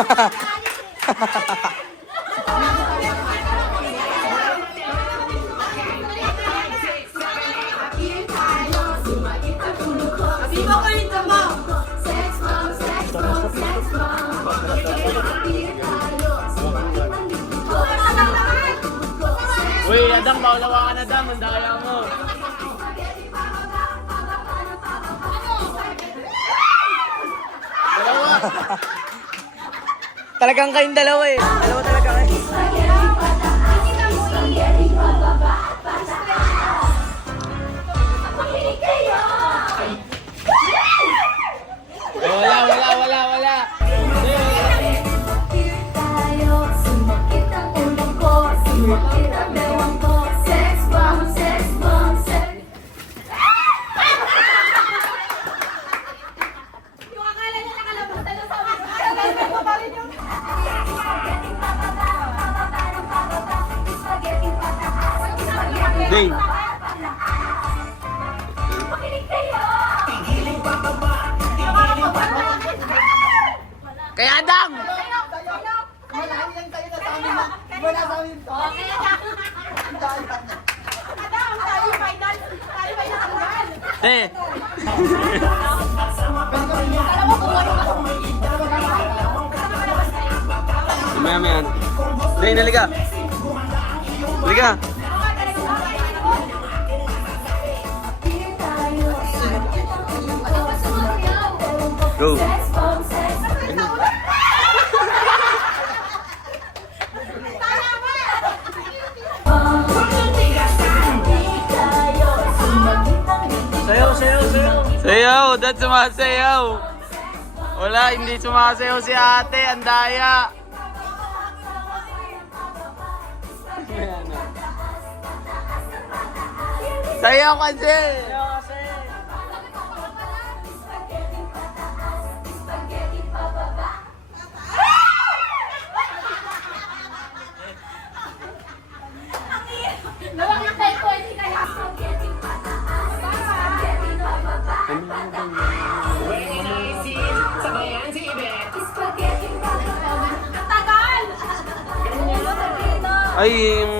Uy, Adam, maulawa ka na, Adam. Ang daya mo. Dalawa. Talagang kayong dalawa eh. Dalawa talaga kayo. Wala. Ding. Kay Adam! Malaki lang tayo na sa amin na. Wala sa amin to. Eh. Maya. Ding, naliga. Liga. Go. Sayaw, that's sumasayaw. Wala, hindi sumasayaw si ate, ang daya. Sayaw kasi. Ay, yung